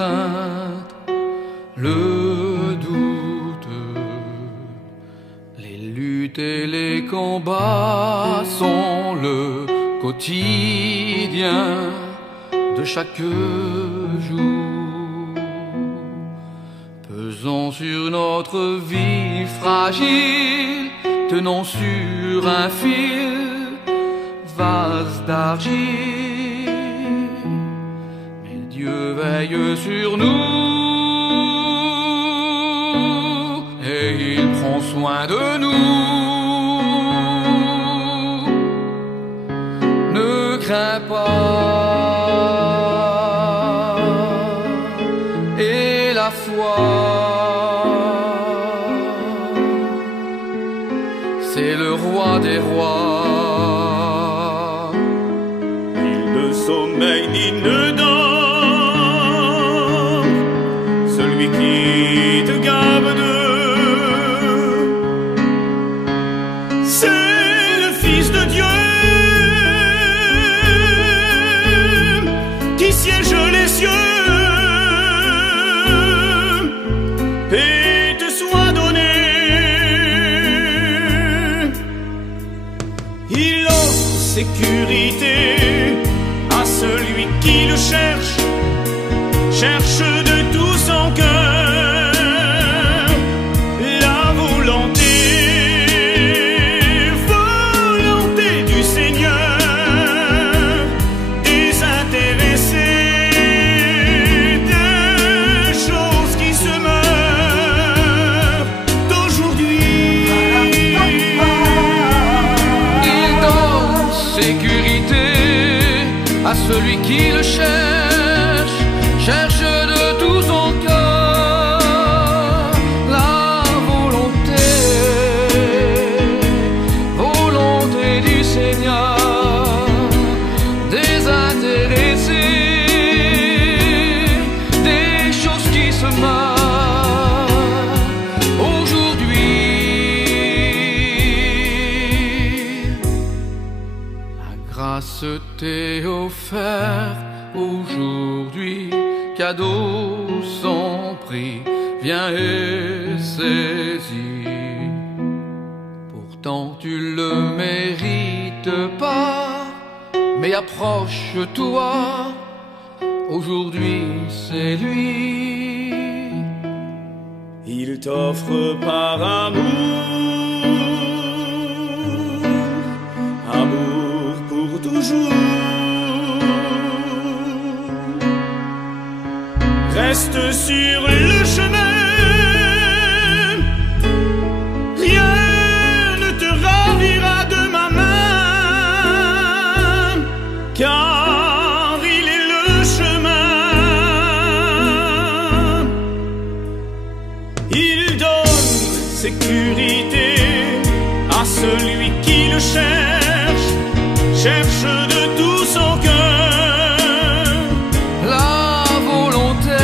crainte, le doute, les luttes et les combats sont le quotidien de chaque jour, pesant sur notre vie fragile, tenons sur un fil vase d'argile. Mais Dieu veille sur nous et il prend soin de nous. Ne crains pas, et la foi, c'est le roi des rois. Il ne sommeille ni ne dort, celui qui te garde. C'est le Fils de Dieu qui siège les cieux. Paix te soit donnée. Il offre sécurité à celui qui le cherche, cherche de tout son cœur la volonté du Seigneur, désintéressé des choses qui se meurent d'aujourd'hui. Il donne sécurité à celui qui le cherche, cherche de tout son cœur la volonté du Seigneur, désintéressé des choses qui se meurent aujourd'hui. La grâce t'est offerte aujourd'hui, cadeau sans prix, viens et saisis. Pourtant tu le mérites pas, mais approche-toi, aujourd'hui c'est lui. Il t'offre par amour pour toujours. Reste sur le chemin, rien ne te ravira de ma main, car il est le chemin. Il donne sécurité à celui qui le cherche, cherche de tout son cœur La volonté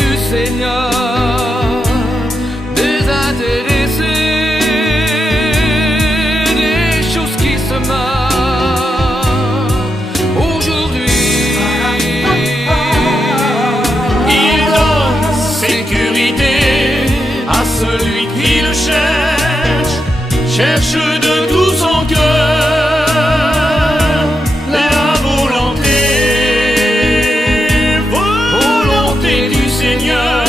du Seigneur, désintéressé des choses qui se meurent aujourd'hui. Il donne sécurité à celui qui le cherche, cherche de tout son cœur la volonté du Seigneur,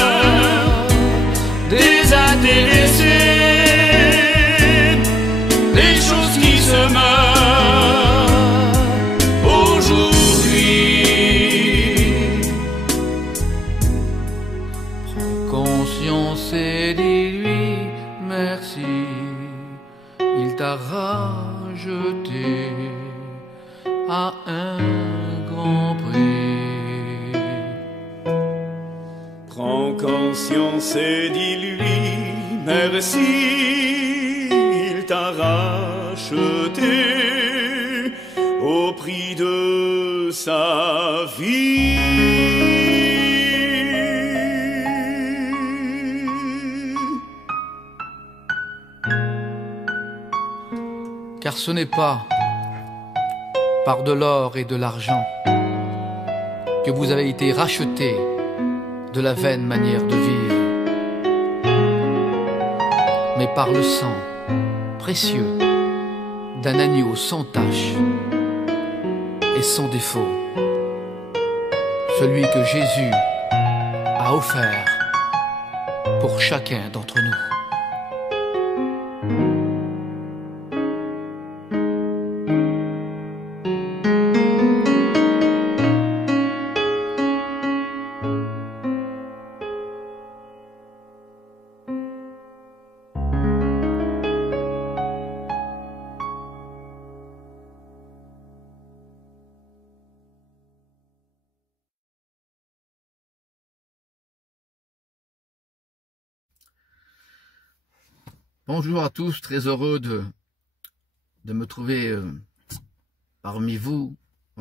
désintéressé des choses qui se meurent aujourd'hui. Prends conscience et dis-lui merci, il t'a racheté à un grand prix. Prends conscience et dis-lui merci, il t'a racheté au prix de sa vie. Car ce n'est pas par de l'or et de l'argent que vous avez été rachetés de la vaine manière de vivre, mais par le sang précieux d'un agneau sans tache et sans défaut, celui que Jésus a offert pour chacun d'entre nous. Bonjour à tous, très heureux de me trouver parmi vous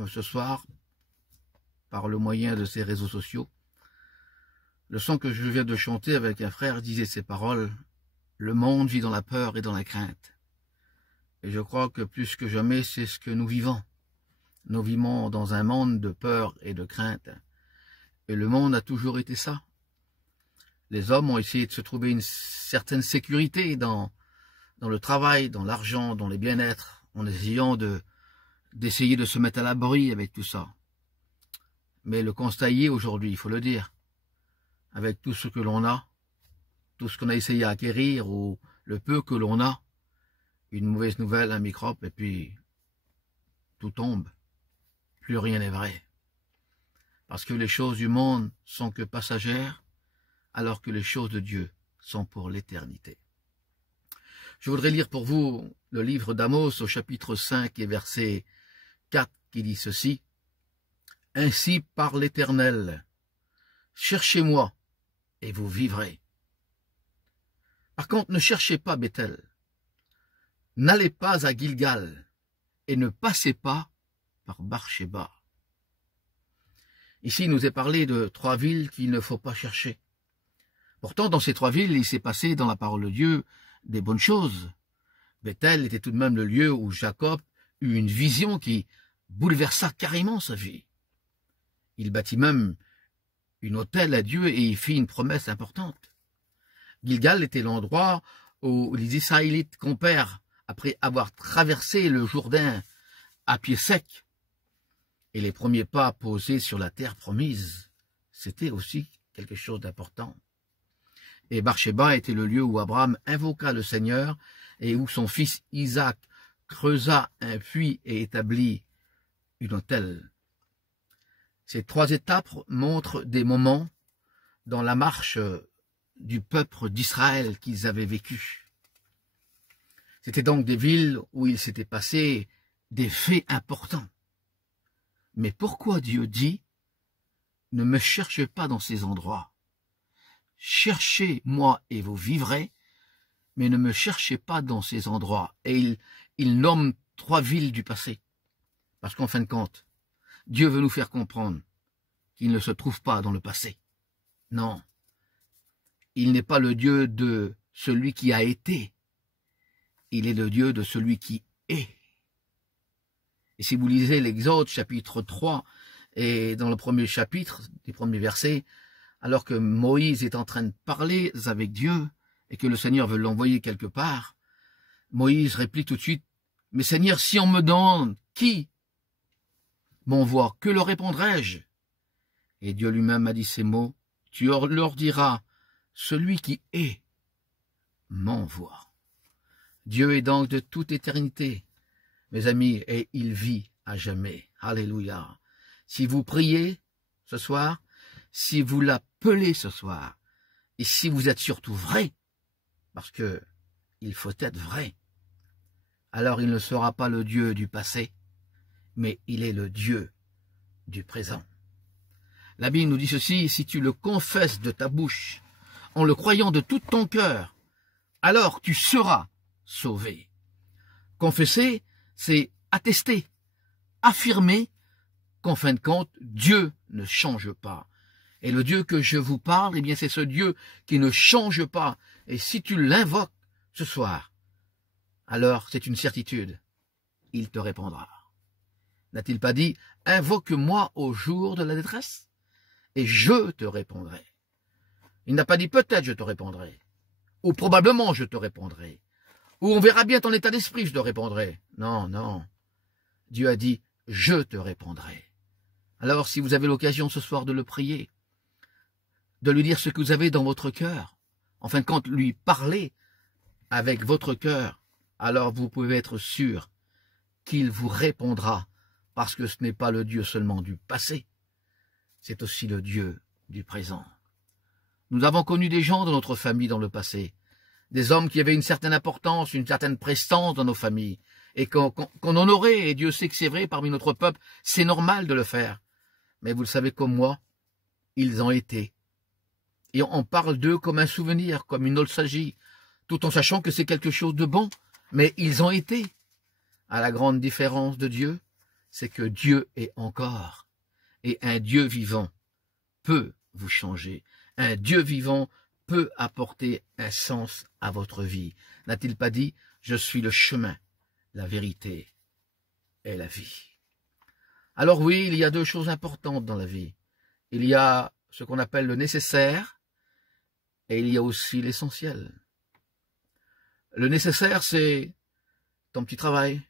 ce soir par le moyen de ces réseaux sociaux. Le son que je viens de chanter avec un frère disait ces paroles: le monde vit dans la peur et dans la crainte. Et je crois que plus que jamais, c'est ce que nous vivons. Nous vivons dans un monde de peur et de crainte. Et le monde a toujours été ça. Les hommes ont essayé de se trouver une certaine sécurité dans le travail, dans l'argent, dans les bien-être, en essayant d'essayer de se mettre à l'abri avec tout ça. Mais le constat y est aujourd'hui, il faut le dire, avec tout ce que l'on a, tout ce qu'on a essayé d'acquérir ou le peu que l'on a, une mauvaise nouvelle, un microbe, et puis tout tombe. Plus rien n'est vrai. Parce que les choses du monde sont que passagères, alors que les choses de Dieu sont pour l'éternité. Je voudrais lire pour vous le livre d'Amos au chapitre 5 et verset 4 qui dit ceci: « Ainsi parle l'Éternel, cherchez-moi et vous vivrez. » Par contre, ne cherchez pas Bethel, n'allez pas à Gilgal et ne passez pas par Barsheba. Ici, il nous est parlé de 3 villes qu'il ne faut pas chercher. Pourtant, dans ces 3 villes, il s'est passé dans la parole de Dieu des bonnes choses. Bethel était tout de même le lieu où Jacob eut une vision qui bouleversa carrément sa vie. Il bâtit même une autel à Dieu et y fit une promesse importante. Gilgal était l'endroit où les Israélites campèrent après avoir traversé le Jourdain à pied sec. Et les premiers pas posés sur la terre promise, c'était aussi quelque chose d'important. Et Barsheba était le lieu où Abraham invoqua le Seigneur et où son fils Isaac creusa un puits et établit une autel. Ces 3 étapes montrent des moments dans la marche du peuple d'Israël qu'ils avaient vécu. C'était donc des villes où il s'était passé des faits importants. Mais pourquoi Dieu dit « Ne me cherchez pas dans ces endroits » ? Cherchez-moi et vous vivrez, mais ne me cherchez pas dans ces endroits. Et il nomme 3 villes du passé. Parce qu'en fin de compte, Dieu veut nous faire comprendre qu'il ne se trouve pas dans le passé. Non, il n'est pas le Dieu de celui qui a été. Il est le Dieu de celui qui est. Et si vous lisez l'Exode chapitre 3, et dans le premier chapitre, les premiers versets, alors que Moïse est en train de parler avec Dieu et que le Seigneur veut l'envoyer quelque part, Moïse réplique tout de suite: « Mais Seigneur, si on me demande qui m'envoie, que leur répondrai-je » Et Dieu lui-même a dit ces mots: « Tu leur diras, celui qui est m'envoie. » Dieu est donc de toute éternité, mes amis, et il vit à jamais. Alléluia. Si vous priez ce soir, si vous l'appelez ce soir, et si vous êtes surtout vrai, parce que il faut être vrai, alors il ne sera pas le Dieu du passé, mais il est le Dieu du présent. La Bible nous dit ceci: si tu le confesses de ta bouche, en le croyant de tout ton cœur, alors tu seras sauvé. Confesser, c'est attester, affirmer qu'en fin de compte, Dieu ne change pas. Et le Dieu que je vous parle, eh bien c'est ce Dieu qui ne change pas. Et si tu l'invoques ce soir, alors c'est une certitude, il te répondra. N'a-t-il pas dit, invoque-moi au jour de la détresse, et je te répondrai. Il n'a pas dit peut-être je te répondrai, ou probablement je te répondrai, ou on verra bien ton état d'esprit, je te répondrai. Non, non. Dieu a dit, je te répondrai. Alors, si vous avez l'occasion ce soir de le prier, de lui dire ce que vous avez dans votre cœur, en fin de compte, lui parler avec votre cœur, alors vous pouvez être sûr qu'il vous répondra, parce que ce n'est pas le Dieu seulement du passé, c'est aussi le Dieu du présent. Nous avons connu des gens dans notre famille dans le passé, des hommes qui avaient une certaine importance, une certaine prestance dans nos familles, et qu'on honorait, et Dieu sait que c'est vrai parmi notre peuple, c'est normal de le faire. Mais vous le savez comme moi, ils ont été. Et on parle d'eux comme un souvenir, comme une nostalgie, tout en sachant que c'est quelque chose de bon, mais ils ont été. À la grande différence de Dieu, c'est que Dieu est encore. Et un Dieu vivant peut vous changer. Un Dieu vivant peut apporter un sens à votre vie. N'a-t-il pas dit, je suis le chemin, la vérité et la vie. Alors oui, il y a deux choses importantes dans la vie. Il y a ce qu'on appelle le nécessaire et il y a aussi l'essentiel. Le nécessaire, c'est ton petit travail.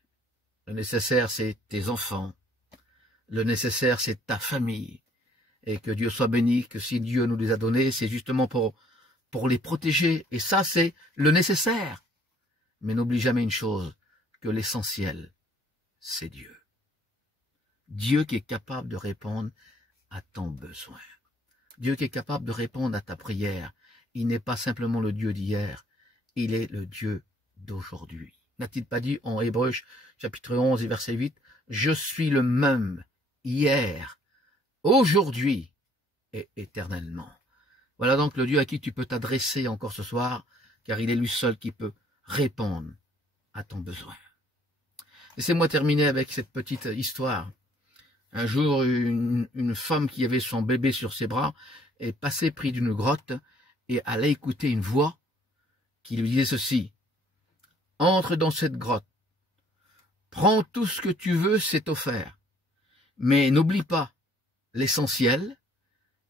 Le nécessaire, c'est tes enfants. Le nécessaire, c'est ta famille. Et que Dieu soit béni, que si Dieu nous les a donnés, c'est justement pour les protéger. Et ça, c'est le nécessaire. Mais n'oublie jamais une chose, que l'essentiel, c'est Dieu. Dieu qui est capable de répondre à ton besoin. Dieu qui est capable de répondre à ta prière. Il n'est pas simplement le Dieu d'hier, il est le Dieu d'aujourd'hui. N'a-t-il pas dit en Hébreux, chapitre 11 et verset 8, « Je suis le même hier, aujourd'hui et éternellement. » Voilà donc le Dieu à qui tu peux t'adresser encore ce soir, car il est lui seul qui peut répondre à ton besoin. Laissez-moi terminer avec cette petite histoire. Un jour, une femme qui avait son bébé sur ses bras est passée près d'une grotte et elle a écouté une voix qui lui disait ceci. « Entre dans cette grotte, prends tout ce que tu veux, c'est offert. Mais n'oublie pas l'essentiel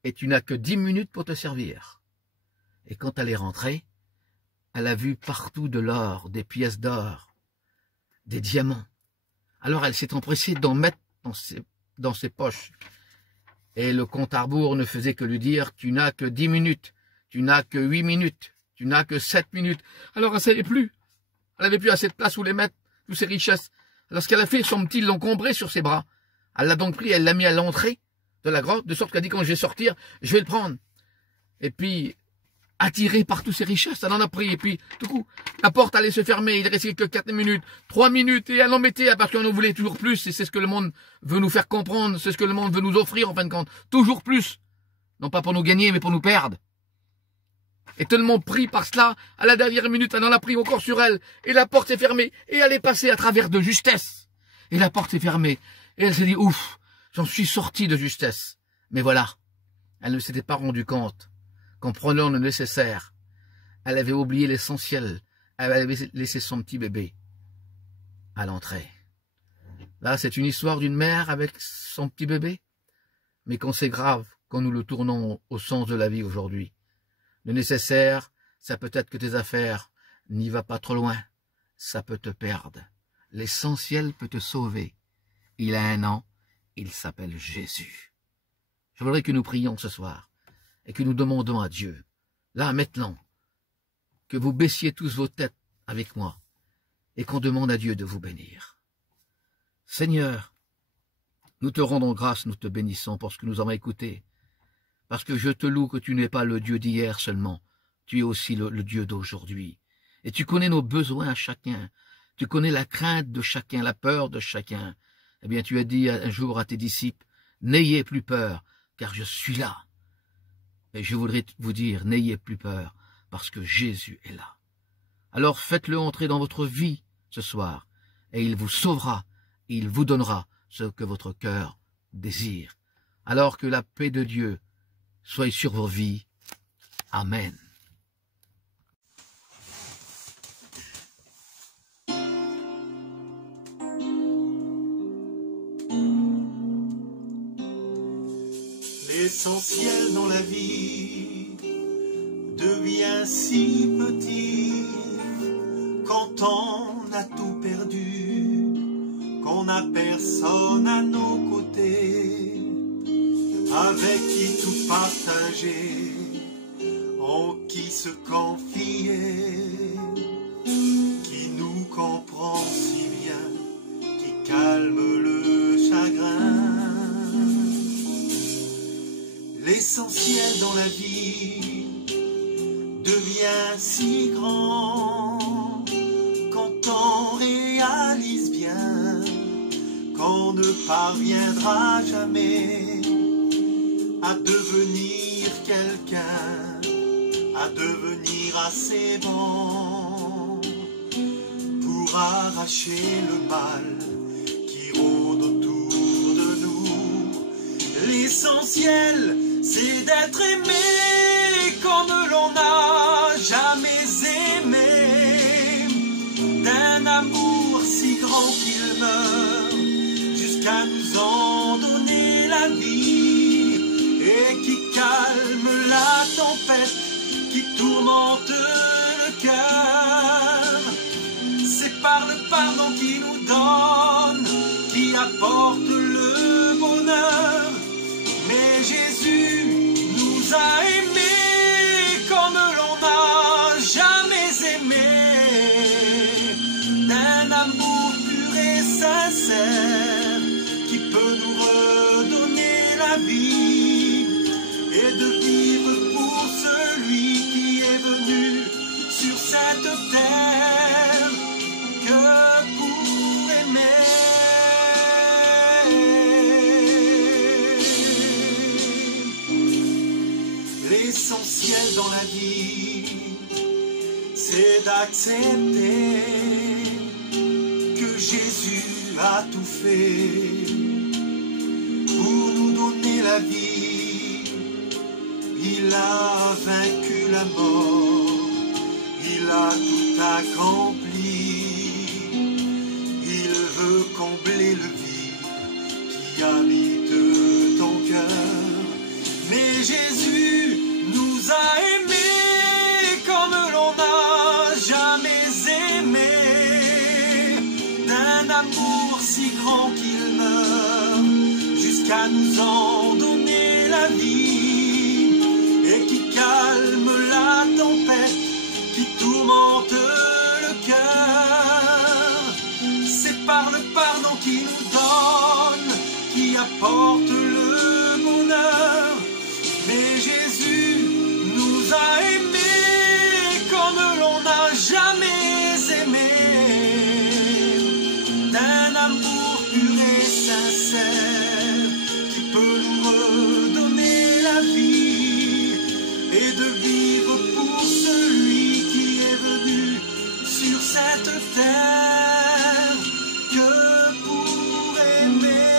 et tu n'as que 10 minutes pour te servir. » Et quand elle est rentrée, elle a vu partout de l'or, des pièces d'or, des diamants. Alors elle s'est empressée d'en mettre dans ses poches. Et le compte à rebours ne faisait que lui dire, tu n'as que 10 minutes, tu n'as que 8 minutes, tu n'as que 7 minutes. Alors elle ne savait plus. Elle n'avait plus assez de place où les mettre, toutes ses richesses. Alors ce qu'elle a fait, son petit l'encombré sur ses bras. Elle l'a donc pris, elle l'a mis à l'entrée de la grotte, de sorte qu'elle dit, quand je vais sortir, je vais le prendre. Et puis, attirée par toutes ses richesses, elle en a pris. Et puis, tout coup, la porte allait se fermer. Il restait que 4 minutes, 3 minutes. Et elle en mettait parce qu'on en voulait toujours plus. Et c'est ce que le monde veut nous faire comprendre. C'est ce que le monde veut nous offrir, en fin de compte. Toujours plus. Non pas pour nous gagner, mais pour nous perdre. Et tellement pris par cela, à la dernière minute, elle en a pris encore sur elle. Et la porte s'est fermée. Et elle est passée à travers de justesse. Et la porte s'est fermée. Et elle s'est dit, ouf, j'en suis sortie de justesse. Mais voilà, elle ne s'était pas rendue compte qu'en prenant le nécessaire, elle avait oublié l'essentiel. Elle avait laissé son petit bébé à l'entrée. Là, c'est une histoire d'une mère avec son petit bébé. Mais quand c'est grave, quand nous le tournons au sens de la vie aujourd'hui, le nécessaire, ça peut être que tes affaires, n'y va pas trop loin, ça peut te perdre. L'essentiel peut te sauver. Il a un nom, il s'appelle Jésus. Je voudrais que nous prions ce soir et que nous demandons à Dieu, là maintenant, que vous baissiez tous vos têtes avec moi et qu'on demande à Dieu de vous bénir. Seigneur, nous te rendons grâce, nous te bénissons pour ce que nous avons écouté, parce que je te loue que tu n'es pas le Dieu d'hier seulement, tu es aussi le Dieu d'aujourd'hui. Et tu connais nos besoins à chacun, tu connais la crainte de chacun, la peur de chacun. Eh bien, tu as dit un jour à tes disciples, n'ayez plus peur, car je suis là. Et je voudrais vous dire, n'ayez plus peur, parce que Jésus est là. Alors faites-le entrer dans votre vie ce soir, et il vous sauvera, et il vous donnera ce que votre cœur désire. Alors que la paix de Dieu soit sur vos vies. Amen. L'essentiel dans la vie devient si petit quand on a tout perdu, qu'on n'a personne à nos côtés, avec qui tout partager, en qui se confier, qui nous comprend si bien, qui calme le chagrin. L'essentiel dans la vie devient si grand quand on réalise bien qu'on ne parviendra jamais à devenir quelqu'un, à devenir assez bon pour arracher le mal qui rôde autour de nous. L'essentiel, c'est d'être aimé comme l'on n'a jamais aimé, d'un amour si grand qu'il meurt, jusqu'à nous en donner la vie, et qui calme la tempête qui tourmente le cœur. C'est par le pardon qu'il nous donne, qui apporte le bonheur. Mais Jésus nous a aimés comme l'on n'a jamais aimé, d'un amour pur et sincère qui peut nous redonner la vie et de vivre pour celui qui est venu sur cette terre que pour aimer. L'essentiel dans la vie, c'est d'accepter que Jésus a tout fait pour nous donner la vie. Il a vaincu la mort, il a tout accompli. Il veut combler le vide qui habite ton cœur. Mais Jésus nous a aimés comme l'on n'a jamais aimé, d'un amour si grand qu'il meurt, jusqu'à nous en donner la vie, et qui calme la tempête qui tourmente le cœur. C'est par le pardon qu'il nous donne, qui apporte le bonheur. Mais Jésus nous a aimés comme l'on n'a jamais aimé, d'un amour pur et sincère qui peut nous redonner la vie et de vivre pour celui qui est venu sur cette terre que pour aimer.